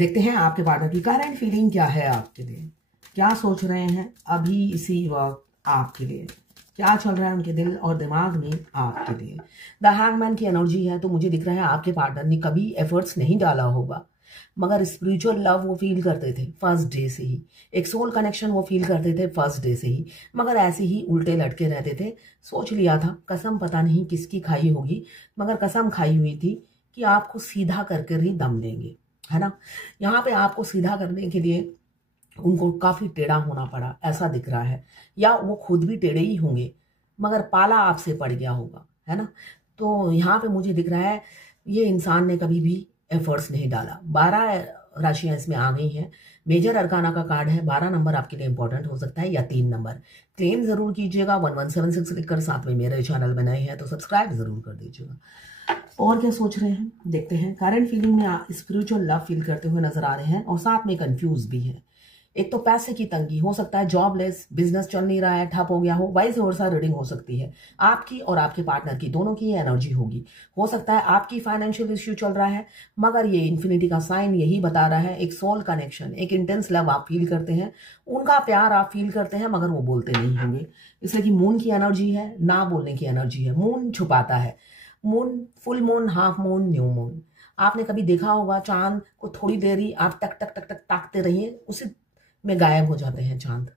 देखते हैं आपके पार्टनर की करंट फीलिंग क्या है आपके लिए, क्या सोच रहे हैं अभी इसी वक्त आपके लिए, क्या चल रहा है उनके दिल और दिमाग में आपके लिए। द हैंगमैन की एनर्जी है, तो मुझे दिख रहा है आपके पार्टनर ने कभी एफर्ट्स नहीं डाला होगा, मगर स्पिरिचुअल लव वो फील करते थे फर्स्ट डे से ही, एक सोल कनेक्शन वो फील करते थे फर्स्ट डे से ही, मगर ऐसे ही उल्टे लटके रहते थे। सोच लिया था, कसम पता नहीं किसकी खाई होगी, मगर कसम खाई हुई थी कि आपको सीधा करके ही दम देंगे, है ना। यहाँ पे आपको सीधा करने के लिए उनको काफी टेढ़ा होना पड़ा, ऐसा दिख रहा है, या वो खुद भी टेढ़े ही होंगे, मगर पाला आपसे पड़ गया होगा, है ना। तो यहाँ पे मुझे दिख रहा है ये इंसान ने कभी भी एफर्ट्स नहीं डाला। 12 राशियां इसमें आ गई हैं, मेजर अरकाना का कार्ड है, 12 नंबर आपके लिए इंपॉर्टेंट हो सकता है या 3 नंबर। क्लेम जरूर कीजिएगा, 1176 लिखकर, साथ में मेरे चैनल में नए हैं तो सब्सक्राइब जरूर कर दीजिएगा। और क्या सोच रहे हैं देखते हैं। करंट फीलिंग में स्पिरिचुअल लव फील करते हुए नजर आ रहे हैं और साथ में कंफ्यूज भी हैं। एक तो पैसे की तंगी हो सकता है, जॉबलेस, बिजनेस चल नहीं रहा है, ठप हो गया हो, वाइस वर्सा रीडिंग हो सकती है। आपकी और आपके पार्टनर की दोनों की एनर्जी होगी। हो सकता है आपकी फाइनेंशियल इश्यू चल रहा है, मगर ये इन्फिनिटी का साइन यही बता रहा है, एक सोल कनेक्शन, एक इंटेंस लव आप फील करते हैं, उनका प्यार आप फील करते हैं, मगर वो बोलते नहीं होंगे, इसलिए कि मून की एनर्जी है, ना बोलने की एनर्जी है। मून छुपाता है, moon, full moon, half moon, new moon. आपने कभी देखा होगा चांद को थोड़ी देर ही आप टक टक टक टक ताकते रहिए, उसी में गायब हो जाते हैं चांद।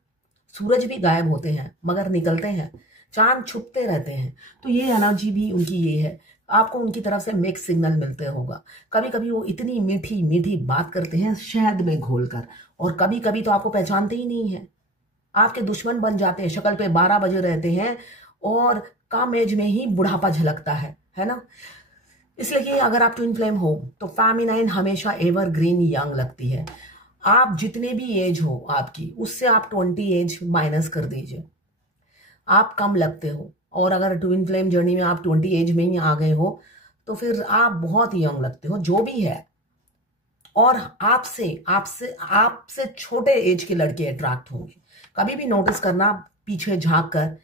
सूरज भी गायब होते हैं मगर निकलते हैं, चांद छुपते रहते हैं। तो ये एनर्जी भी उनकी ये है, आपको उनकी तरफ से मिक्स सिग्नल मिलते होगा। कभी कभी वो इतनी मीठी मीठी बात करते हैं शहद में घोलकर, और कभी कभी तो आपको पहचानते ही नहीं है, आपके दुश्मन बन जाते हैं, शक्ल पे 12 बजे रहते हैं और कम एज में ही बुढ़ापा झलकता है ना। इसलिए कि अगर आप ट्विन फ्लेम हो तो फेमिनाइन हमेशा एवरग्रीन यंग लगती है। आप जितने भी एज हो आपकी, उससे आप 20 एज माइनस कर दीजिए, आप कम लगते हो। और अगर ट्विन फ्लेम जर्नी में आप 20 एज में ही आ गए हो तो फिर आप बहुत यंग लगते हो, जो भी है। और आपसे आपसे आपसे छोटे एज के लड़के अट्रैक्ट होंगे। कभी भी नोटिस करना, पीछे झांक कर,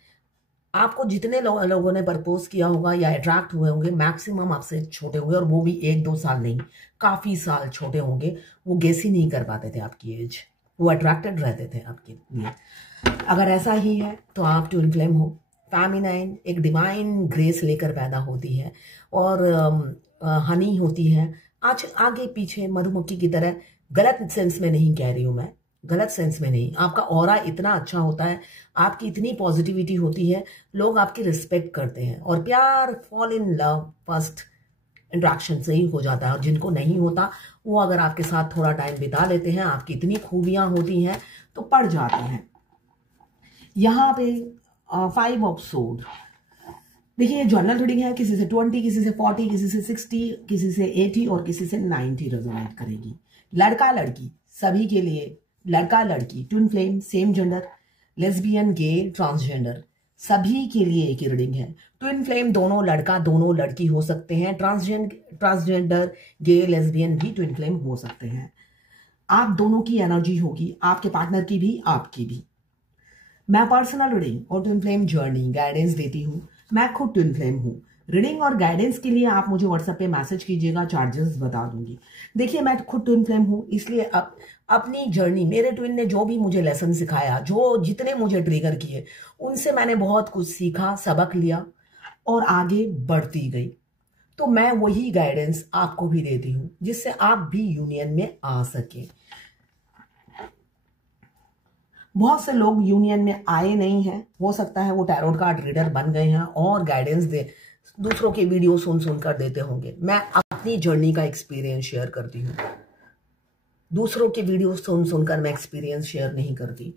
आपको जितने लोगों ने प्रपोज किया होगा या अट्रैक्ट हुए होंगे, मैक्सिमम आपसे छोटे होंगे, और वो भी 1-2 साल नहीं, काफी साल छोटे होंगे। वो गेस ही नहीं कर पाते थे आपकी एज, वो अट्रैक्टेड रहते थे आपके लिए। अगर ऐसा ही है तो आप ट्विन फ्लेम हो। फेमिनाइन एक डिवाइन ग्रेस लेकर पैदा होती है, और हनी होती है, आज आगे पीछे मधुमक्खी की तरह। गलत सेंस में नहीं कह रही हूं मैं, गलत सेंस में नहीं। आपका ऑरा इतना अच्छा होता है, आपकी इतनी पॉजिटिविटी होती है, लोग आपकी रिस्पेक्ट करते हैं, और प्यार, fall in love first interaction से ही हो जाता है। और जिनको नहीं होता वो अगर आपके साथ थोड़ा टाइम बिता लेते हैं, आपकी इतनी खूबियां होती हैं तो पड़ जाते हैं। यहाँ पे 5 ऑफ सोर्ड, देखिए जर्नल रीडिंग है, किसी से 20, किसी से 40, किसी से 60, किसी से 80 और किसी से 90 रेजोनेट करेगी। लड़का लड़की सभी के लिए, लड़का लड़की, twin flame, same gender, lesbian, gay, transgender, सभी के लिए एक ही रीडिंग है। ट्विन फ्लेम दोनों लड़का दोनों लड़की हो सकते हैं, ट्रांसजेंडर, गे, लेस्बियन भी ट्विन फ्लेम हो सकते हैं। आप दोनों की एनर्जी होगी, आपके पार्टनर की भी, आपकी भी। मैं पर्सनल रीडिंग और ट्विन फ्लेम जर्नी गाइडेंस देती हूँ, मैं खुद ट्विन फ्लेम हूँ। रीडिंग और गाइडेंस के लिए आप मुझे व्हाट्सएप पे मैसेज कीजिएगा, चार्जेस बता दूंगी। देखिए मैं खुद ट्विन फ्लेम हूँ, इसलिए अपनी जर्नी, मेरे ट्विन ने जो भी मुझे लेसन सिखाया, जो जितने मुझे ट्रिगर किए, उनसे मैंने बहुत कुछ सीखा, सबक लिया और आगे बढ़ती गई। तो मैं वही गाइडेंस आपको भी देती हूँ, जिससे आप भी यूनियन में आ सके। बहुत से लोग यूनियन में आए नहीं हैं, हो सकता है वो टैरोट कार्ड रीडर बन गए हैं और गाइडेंस दे, दूसरों के वीडियो सुन सुनकर देते होंगे। मैं अपनी जर्नी का एक्सपीरियंस शेयर करती हूँ, दूसरों के वीडियो सुन सुनकर मैं एक्सपीरियंस शेयर नहीं करती।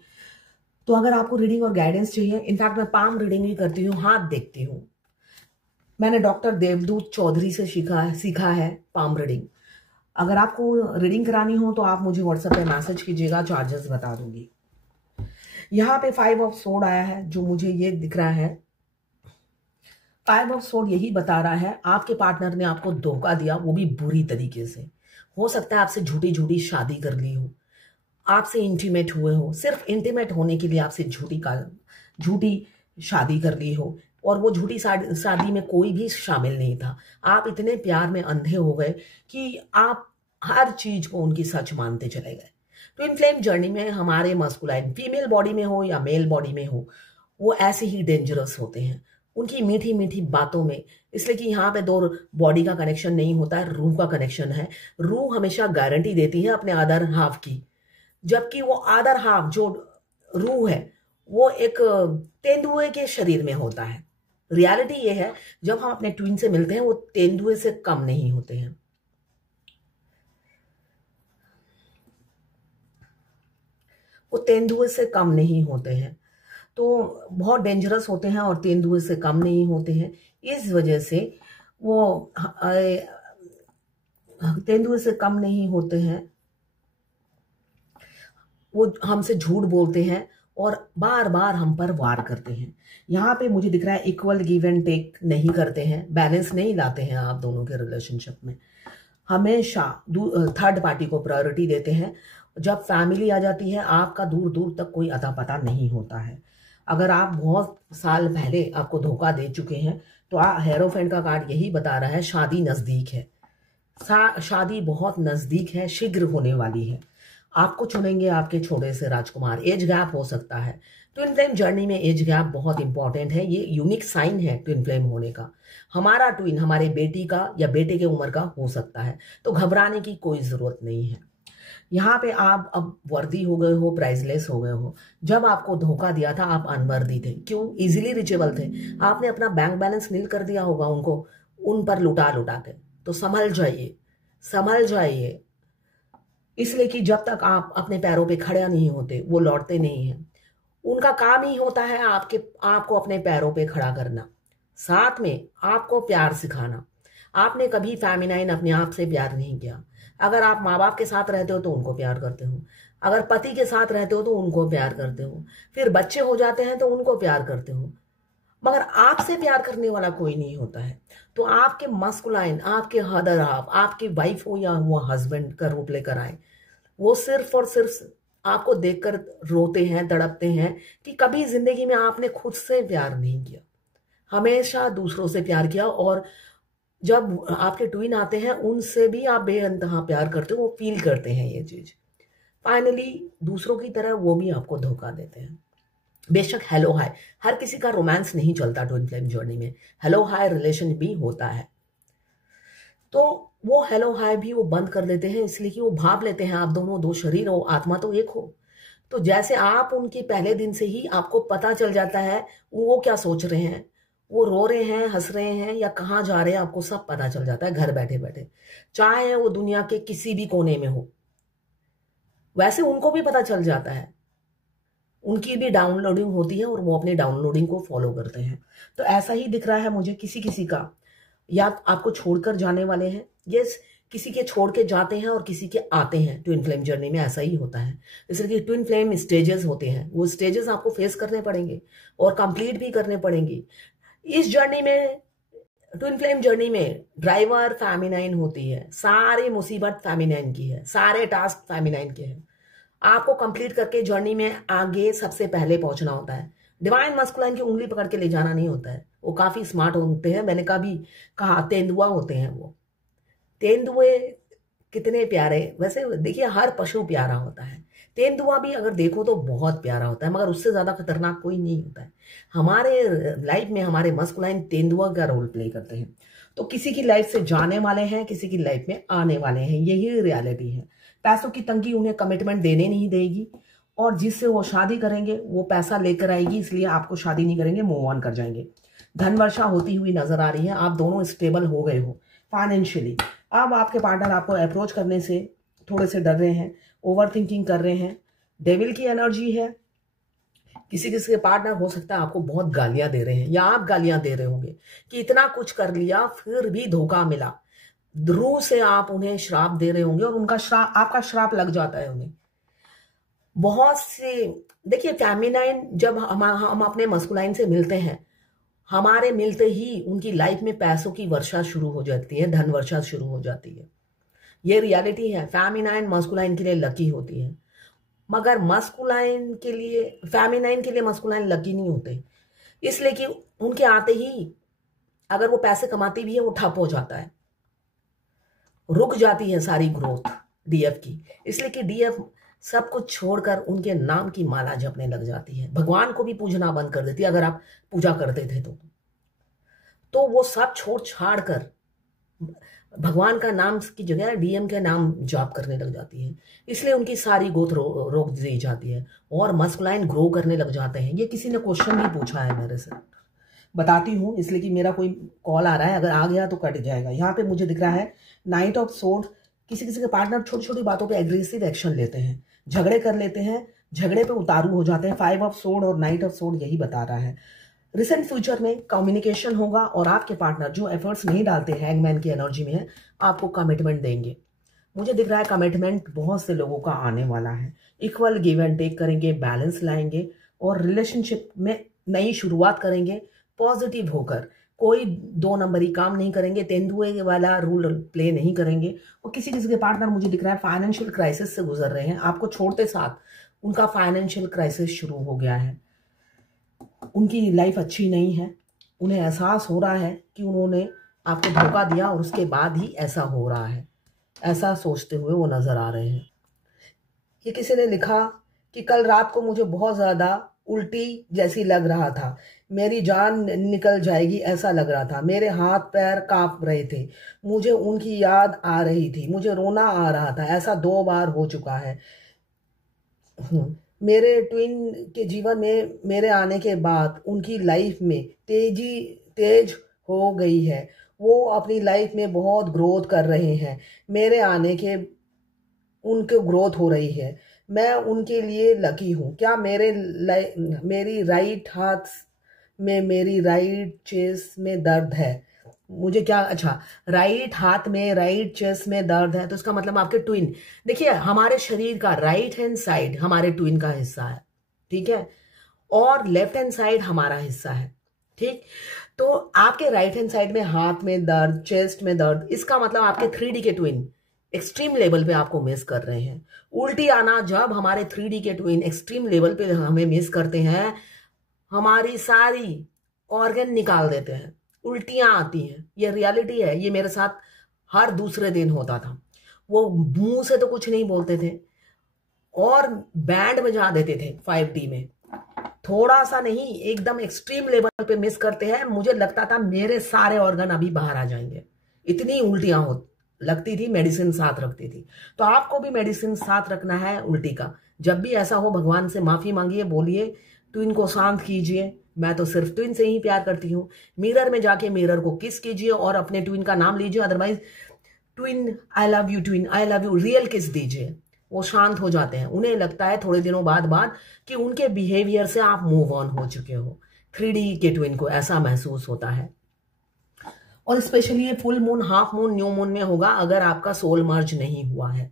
तो अगर आपको रीडिंग और गाइडेंस चाहिए, इनफैक्ट मैं पाम रीडिंग भी करती हूँ, हाथ देखती हूँ। मैंने डॉक्टर देवदूत चौधरी से सीखा है पाम रीडिंग। अगर आपको रीडिंग करानी हो तो आप मुझे व्हाट्सएप पे मैसेज कीजिएगा, चार्जेस बता दूंगी। यहाँ पे 5 ऑफ सोर्ड आया है, जो मुझे ये दिख रहा है। 5 ऑफ सोर्ड यही बता रहा है आपके पार्टनर ने आपको धोखा दिया, वो भी बुरी तरीके से। हो सकता है आपसे झूठी झूठी शादी कर ली हो, आपसे इंटीमेट हुए हो, सिर्फ इंटीमेट होने के लिए आपसे झूठी शादी कर ली हो, और वो झूठी शादी में कोई भी शामिल नहीं था। आप इतने प्यार में अंधे हो गए कि आप हर चीज को उनकी सच मानते चले गए। ट्विन फ्लेम जर्नी में हमारे मस्कुलाइन फीमेल बॉडी में हो या मेल बॉडी में हो, वो ऐसे ही डेंजरस होते हैं उनकी मीठी मीठी बातों में। इसलिए कि यहाँ पे दो बॉडी का कनेक्शन नहीं होता है, रूह का कनेक्शन है। रूह हमेशा गारंटी देती है अपने अदर हाफ की, जबकि वो अदर हाफ जो रूह है वो एक तेंदुए के शरीर में होता है। रियलिटी ये है, जब हम अपने ट्विन से मिलते हैं वो तेंदुए से कम नहीं होते हैं। वो तेंदुए से कम नहीं होते हैं, तो बहुत डेंजरस होते हैं और तेंदुए से कम नहीं होते हैं। इस वजह से वो तेंदुए से कम नहीं होते हैं। वो हमसे झूठ बोलते हैं और बार बार हम पर वार करते हैं। यहाँ पे मुझे दिख रहा है इक्वल गिव एंड टेक नहीं करते हैं, बैलेंस नहीं लाते हैं आप दोनों के रिलेशनशिप में। हमेशा थर्ड पार्टी को प्रायोरिटी देते हैं। जब फैमिली आ जाती है आपका दूर दूर तक कोई अता पता नहीं होता है। अगर आप बहुत साल पहले आपको धोखा दे चुके हैं तो हेरोफेंट का कार्ड यही बता रहा है, शादी नजदीक है, शादी बहुत नजदीक है, शीघ्र होने वाली है। आपको चुनेंगे आपके छोटे से राजकुमार। एज गैप हो सकता है। ट्विन फ्लेम जर्नी में एज गैप बहुत इंपॉर्टेंट है। ये यूनिक साइन है ट्विन फ्लेम होने का। हमारा ट्विन हमारे बेटी का या बेटे के उम्र का हो सकता है, तो घबराने की कोई जरूरत नहीं है। यहाँ पे आप अब वर्दी हो गए हो, प्राइसलेस हो गए हो। जब आपको धोखा दिया था आप अनवर्दी थे। क्यों? इजीली रिचेबल थे। आपने अपना बैंक बैलेंस नील कर दिया होगा उनको, उन पर लुटा लुटा के। तो संभल जाइए, संभल जाइए। इसलिए कि जब तक आप अपने पैरों पे खड़े नहीं होते वो लौटते नहीं हैं। उनका काम ही होता है आपको अपने पैरों पे खड़ा करना, साथ में आपको प्यार सिखाना। आपने कभी फेमिनाइन अपने आप से प्यार नहीं किया। अगर आप माँ बाप के साथ रहते हो तो उनको प्यार करते हो, अगर पति के साथ रहते हो तो उनको प्यार करते हो, फिर बच्चे हो जाते हैं तो उनको प्यार करते हो, मगर आपसे प्यार करने वाला कोई नहीं होता है। तो आपके मस्कुलाइन, आपके अदर हाफ, आपकी वाइफ हो या वो हस्बैंड का रूप लेकर आए, वो सिर्फ और सिर्फ आपको देखकर रोते हैं, तड़पते हैं कि कभी जिंदगी में आपने खुद से प्यार नहीं किया, हमेशा दूसरों से प्यार किया। और जब आपके ट्विन आते हैं उनसे भी आप बेइंतहा प्यार करते हो, वो फील करते हैं ये चीज। फाइनली दूसरों की तरह वो भी आपको धोखा देते हैं। बेशक हेलो हाय, हर किसी का रोमांस नहीं चलता ट्विन फ्लेम जर्नी में, हेलो हाय रिलेशन भी होता है। तो वो हेलो हाय भी वो बंद कर देते हैं, इसलिए कि वो भाप लेते हैं आप दोनों दो शरीर हो, आत्मा तो एक हो। तो जैसे आप उनके पहले दिन से ही आपको पता चल जाता है वो क्या सोच रहे हैं, वो रो रहे हैं, हंस रहे हैं या कहाँ जा रहे हैं, आपको सब पता चल जाता है घर बैठे बैठे, चाहे वो दुनिया के किसी भी कोने में हो। वैसे उनको भी पता चल जाता है, उनकी भी डाउनलोडिंग होती है और वो अपने डाउनलोडिंग को फॉलो करते हैं। तो ऐसा ही दिख रहा है मुझे किसी किसी का, या आपको छोड़कर जाने वाले हैं, यस, किसी के छोड़ के जाते हैं और किसी के आते हैं। ट्विन फ्लेम जर्नी में ऐसा ही होता है। इसलिए कि ट्विन फ्लेम स्टेजेस होते हैं, वो स्टेजेस आपको फेस करने पड़ेंगे और कंप्लीट भी करने पड़ेंगे। इस जर्नी में, ट्विन फ्लेम जर्नी में ड्राइवर फेमिनाइन होती है, सारी मुसीबत फेमिनाइन की है, सारे टास्क फेमिनाइन के हैं। आपको कंप्लीट करके जर्नी में आगे सबसे पहले पहुंचना होता है। डिवाइन मस्कुलाइन की उंगली पकड़ के ले जाना नहीं होता है। वो काफी स्मार्ट होते हैं, मैंने कहा तेंदुआ होते हैं वो। तेंदुए कितने प्यारे, वैसे देखिए हर पशु प्यारा होता है, तेंदुआ भी अगर देखो तो बहुत प्यारा होता है, मगर उससे ज्यादा खतरनाक कोई नहीं होता है। हमारे लाइफ में हमारे मस्कुलाइन तेंदुआ का रोल प्ले करते हैं। तो किसी की लाइफ से जाने वाले हैं, किसी की लाइफ में आने वाले हैं, यही रियलिटी है। पैसों की तंगी उन्हें कमिटमेंट देने नहीं देगी, और जिससे वो शादी करेंगे वो पैसा लेकर आएगी, इसलिए आपको शादी नहीं करेंगे, मूव ऑन कर जाएंगे। धन वर्षा होती हुई नजर आ रही है। आप दोनों स्टेबल हो गए हो फाइनेंशियली। अब आपके पार्टनर आपको अप्रोच करने से थोड़े से डर रहे हैं, ओवर थिंकिंग कर रहे हैं, डेविल की एनर्जी है। किसी किसी के पार्टनर हो सकता है आपको बहुत गालियां दे रहे हैं, या आप गालियां दे रहे होंगे कि इतना कुछ कर लिया फिर भी धोखा मिला। रूह से आप उन्हें श्राप दे रहे होंगे और उनका श्राप, आपका श्राप लग जाता है उन्हें। बहुत से देखिए फेमिनाइन जब हम अपने मस्कुलाइन से मिलते हैं, हमारे मिलते ही उनकी लाइफ में पैसों की वर्षा शुरू हो जाती है, धन वर्षा शुरू हो जाती है। ये रियलिटी है। फेमिनाइन मस्कुलाइन के लिए लकी होती है, मगर मस्कुलाइन के लिए, फेमिनाइन के लिए मस्कुलाइन लकी नहीं होते, इसलिए कि उनके आते ही अगर वो पैसे कमाती भी है वो ठप हो जाता है। रुक जाती है सारी ग्रोथ डीएफ की, इसलिए कि डीएफ सब कुछ छोड़कर उनके नाम की माला जपने लग जाती है। भगवान को भी पूजना बंद कर देती है अगर आप पूजा करते थे तो वो सब छोड़ छाड़ कर भगवान का नाम की जगह डीएम के नाम जाप करने लग जाती है। इसलिए उनकी सारी ग्रोथ रोक दी जाती है और मस्कुलाइन ग्रो करने लग जाते हैं। ये किसी ने क्वेश्चन भी पूछा है मेरे से, बताती हूँ, इसलिए कि मेरा कोई कॉल आ रहा है, अगर आ गया तो कट जाएगा। यहाँ पे मुझे दिख रहा है नाइट ऑफ सोर्ड। किसी किसी के पार्टनर छोटी छोटी बातों पे एग्रेसिव एक्शन लेते हैं, झगड़े कर लेते हैं, झगड़े पे उतारू हो जाते हैं। 5 ऑफ सोर्ड और नाइट ऑफ सोर्ड यही बता रहा है। रिसेंट फ्यूचर में कम्युनिकेशन होगा और आपके पार्टनर जो एफर्ट्स नहीं डालते हैं हैंगमैन की एनर्जी में है, आपको कमिटमेंट देंगे। मुझे दिख रहा है कमिटमेंट बहुत से लोगों का आने वाला है। इक्वल गिव एंड टेक करेंगे, बैलेंस लाएंगे और रिलेशनशिप में नई शुरुआत करेंगे पॉजिटिव होकर। कोई 2 नंबरी काम नहीं करेंगे, तेंदुए वाला रूल प्ले नहीं करेंगे। और किसी किसी के पार्टनर मुझे दिख रहा है फाइनेंशियल क्राइसिस से गुजर रहे हैं। आपको छोड़ते साथ उनका फाइनेंशियल क्राइसिस शुरू हो गया है। उनकी लाइफ अच्छी नहीं है, उन्हें एहसास हो रहा है कि उन्होंने आपको धोखा दिया और उसके बाद ही ऐसा हो रहा है, ऐसा सोचते हुए वो नजर आ रहे हैं। ये किसी ने लिखा कि कल रात को मुझे बहुत ज़्यादा उल्टी जैसी लग रहा था, मेरी जान निकल जाएगी ऐसा लग रहा था, मेरे हाथ पैर कांप रहे थे, मुझे उनकी याद आ रही थी, मुझे रोना आ रहा था, ऐसा 2 बार हो चुका है। मेरे ट्विन के जीवन में मेरे आने के बाद उनकी लाइफ में तेज हो गई है। वो अपनी लाइफ में बहुत ग्रोथ कर रहे हैं। मेरे आने के उनके ग्रोथ हो रही है। मैं उनके लिए लकी हूँ। क्या मेरी राइट हाथ में, मेरी राइट चेस्ट में दर्द है? मुझे क्या, अच्छा, राइट हाथ में, राइट चेस्ट में दर्द है तो इसका मतलब आपके ट्विन, देखिए हमारे शरीर का राइट हैंड साइड हमारे ट्विन का हिस्सा है, ठीक है, और लेफ्ट हैंड साइड हमारा हिस्सा है, ठीक। तो आपके राइट हैंड साइड में हाथ में दर्द, चेस्ट में दर्द, इसका मतलब आपके 3D के ट्विन एक्सट्रीम लेवल पे आपको मिस कर रहे हैं। उल्टी आना, जब हमारे 3D के ट्विन एक्सट्रीम लेवल पे हमें मिस करते हैं, हमारी सारी ऑर्गन निकाल देते हैं, उल्टियां आती हैं। ये रियलिटी है, ये मेरे साथ हर दूसरे दिन होता था। वो मुंह से तो कुछ नहीं बोलते थे और बैंड बजा देते थे 5D में, थोड़ा सा नहीं, एकदम एक्सट्रीम लेवल पे मिस करते हैं। मुझे लगता था मेरे सारे ऑर्गन अभी बाहर आ जाएंगे, इतनी उल्टियां लगती थी, मेडिसिन साथ रखती थी। तो आपको भी मेडिसिन साथ रखना है उल्टी का। जब भी ऐसा हो भगवान से माफी मांगिए, बोलिए ट्विन को शांत कीजिए, मैं तो सिर्फ ट्विन से ही प्यार करती हूँ। मिरर में जाके मिरर को किस कीजिए और अपने ट्विन का नाम लीजिए, otherwise twin I love you, twin I love you, real किस दीजिए। वो शांत हो जाते हैं। उन्हें लगता है थोड़े दिनों बाद कि उनके बिहेवियर से आप मूव ऑन हो चुके हो। 3D के ट्विन को ऐसा महसूस होता है। और स्पेशली ये full moon, half moon, new moon में होगा अगर आपका सोल मर्ज नहीं हुआ है।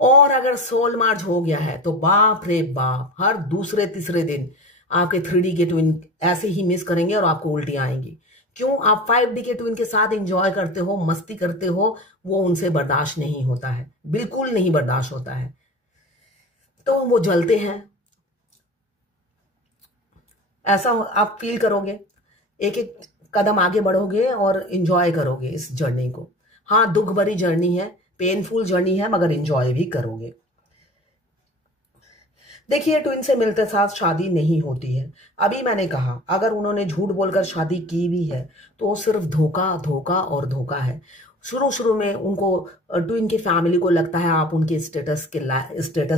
और अगर सोल मर्ज हो गया है तो बाप रे बाप, हर दूसरे तीसरे दिन आपके 3D के ट्विन ऐसे ही मिस करेंगे और आपको उल्टियां आएंगी। क्यों? आप 5D के ट्विन के साथ एंजॉय करते हो, मस्ती करते हो, वो उनसे बर्दाश्त नहीं होता है, बिल्कुल नहीं बर्दाश्त होता है, तो वो जलते हैं। ऐसा आप फील करोगे, एक एक कदम आगे बढ़ोगे और एंजॉय करोगे इस जर्नी को। हाँ, दुख भरी जर्नी है, पेनफुल जर्नी है, मगर एंजॉय भी करोगे। देखिए, ट्विन से मिलते साथ शादी नहीं होती है। अभी मैंने कहा अगर उन्होंने झूठ बोलकर शादी की भी है तो वो सिर्फ धोखा, धोखा और धोखा है। शुरू में उनको, ट्विन की फैमिली को लगता है आप उनके स्टेटस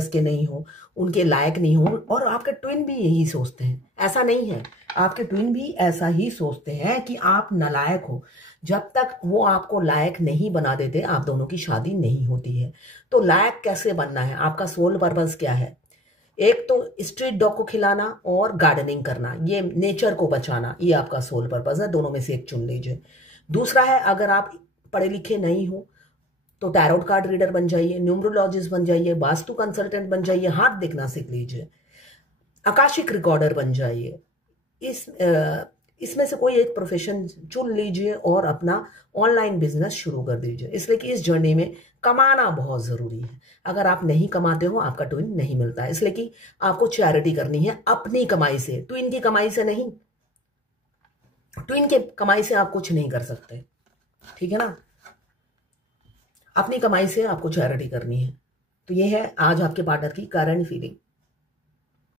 के नहीं हो, उनके लायक नहीं हो, और आपके ट्विन भी यही सोचते हैं। ऐसा नहीं है, आपके ट्विन भी ऐसा ही सोचते हैं कि आप नालायक हो। जब तक वो आपको लायक नहीं बना देते, आप दोनों की शादी नहीं होती है। तो लायक कैसे बनना है? आपका सोल पर्पस क्या है? एक तो स्ट्रीट डॉग को खिलाना और गार्डनिंग करना, ये नेचर को बचाना, ये आपका सोल पर्पस है। दोनों में से एक चुन लीजिए। दूसरा है, अगर आप पढ़े लिखे नहीं हो तो टैरोट कार्ड रीडर बन जाइए, न्यूमरोलॉजिस्ट बन जाइए, वास्तु कंसल्टेंट बन जाइए, हाथ देखना सीख लीजिए, आकाशिक रिकॉर्डर बन जाइए। इसमें से कोई एक प्रोफेशन चुन लीजिए और अपना ऑनलाइन बिजनेस शुरू कर दीजिए, इसलिए कि इस जर्नी में कमाना बहुत जरूरी है। अगर आप नहीं कमाते हो, आपका ट्विन नहीं मिलता है, इसलिए कि आपको चैरिटी करनी है अपनी कमाई से, ट्विन की कमाई से नहीं। ट्विन के कमाई से आप कुछ नहीं कर सकते, ठीक है ना। अपनी कमाई से आपको चैरिटी करनी है। तो ये है आज आपके पार्टनर की करंट फीलिंग।